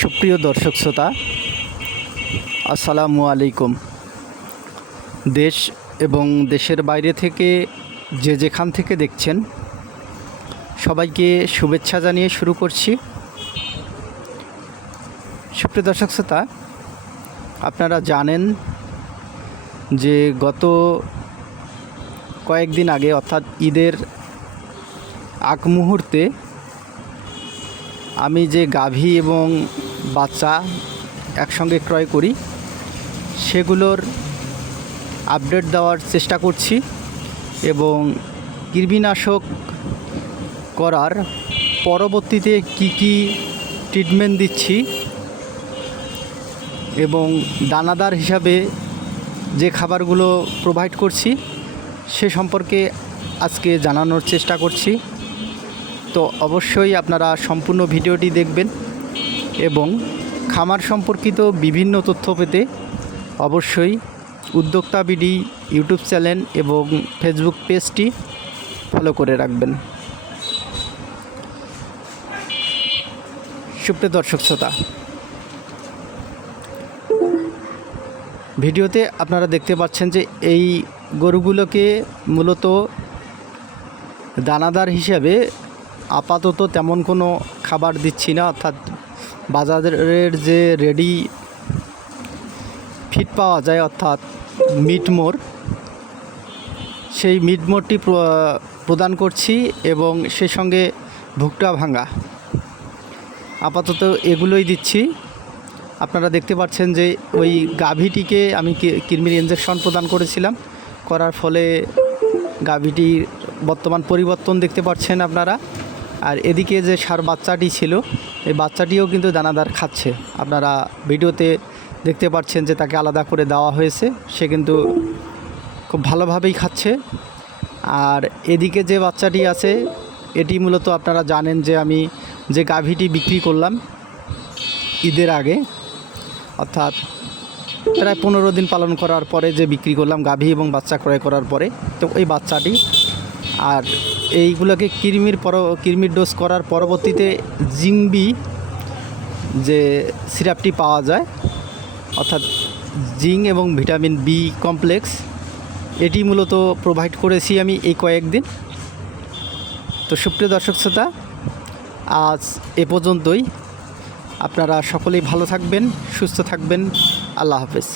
সুপ্রিয় দর্শক শ্রোতা, আসসালামু আলাইকুম। দেশ এবং দেশের বাইরে থেকে যে যেখান থেকে দেখছেন সবাইকে শুভেচ্ছা জানিয়ে শুরু করছি। সুপ্রিয় দর্শক শ্রোতা, আপনারা জানেন যে গত কয়েকদিন আগে অর্থাৎ ঈদের আগ মুহূর্তে আমি যে গাভী এবং বাচ্চা একসঙ্গে ক্রয় করি সেগুলোর আপডেট দেওয়ার চেষ্টা করছি এবং কৃমিনাশক করার পরবর্তীতে কি ট্রিটমেন্ট দিচ্ছি এবং দানাদার হিসাবে যে খাবারগুলো প্রোভাইড করছি সে সম্পর্কে আজকে জানানোর চেষ্টা করছি। তো অবশ্যই আপনারা সম্পূর্ণ ভিডিওটি দেখবেন এবং খামার সম্পর্কিত বিভিন্ন তথ্য পেতে অবশ্যই উদ্যোক্তা বিডি ইউটিউব চ্যানেল এবং ফেসবুক পেজটি ফলো করে রাখবেন। সুপ্রিয় দর্শক শ্রোতা, ভিডিওতে আপনারা দেখতে পাচ্ছেন যে এই গরুগুলোকে মূলত দানাদার হিসাবে আপাতত তেমন কোনো খাবার দিচ্ছি না, অর্থাৎ বাজারের যে রেডি ফিড পাওয়া যায় অর্থাৎ মিটমোর, সেই মিটমোরটি প্রদান করছি এবং সেই সঙ্গে ভুট্টা ভাঙা আপাতত এগুলোই দিচ্ছি। আপনারা দেখতে পাচ্ছেন যে ওই গাভীটিকে আমি কৃমির ইঞ্জেকশন প্রদান করেছিলাম, করার ফলে গাভীটির বর্তমান পরিবর্তন দেখতে পাচ্ছেন আপনারা। আর এদিকে যে ষাঁড় বাচ্চাটি ছিল এই বাচ্চাটিও কিন্তু দানাদার খাচ্ছে, আপনারা ভিডিওতে দেখতে পাচ্ছেন যে তাকে আলাদা করে দেওয়া হয়েছে, সে কিন্তু খুব ভালোভাবেই খাচ্ছে। আর এদিকে যে বাচ্চাটি আছে এটি মূলত আপনারা জানেন যে আমি যে গাভীটি বিক্রি করলাম ঈদের আগে, অর্থাৎ প্রায় 15 দিন পালন করার পরে যে বিক্রি করলাম গাভী এবং বাচ্চা ক্রয় করার পরে, তো এই বাচ্চাটি। আর এইগুলোকে কৃমির ডোজ করার পরবর্তীতে জিংবি যে সিরাপটি পাওয়া যায় অর্থাৎ জিং এবং ভিটামিন বি কমপ্লেক্স, এটি মূলত প্রোভাইড করেছি আমি এই কয়েকদিন। তো সুপ্রিয় দর্শক শ্রোতা, আজ এ পর্যন্তই। আপনারা সকলেই ভালো থাকবেন, সুস্থ থাকবেন। আল্লাহ হাফেজ।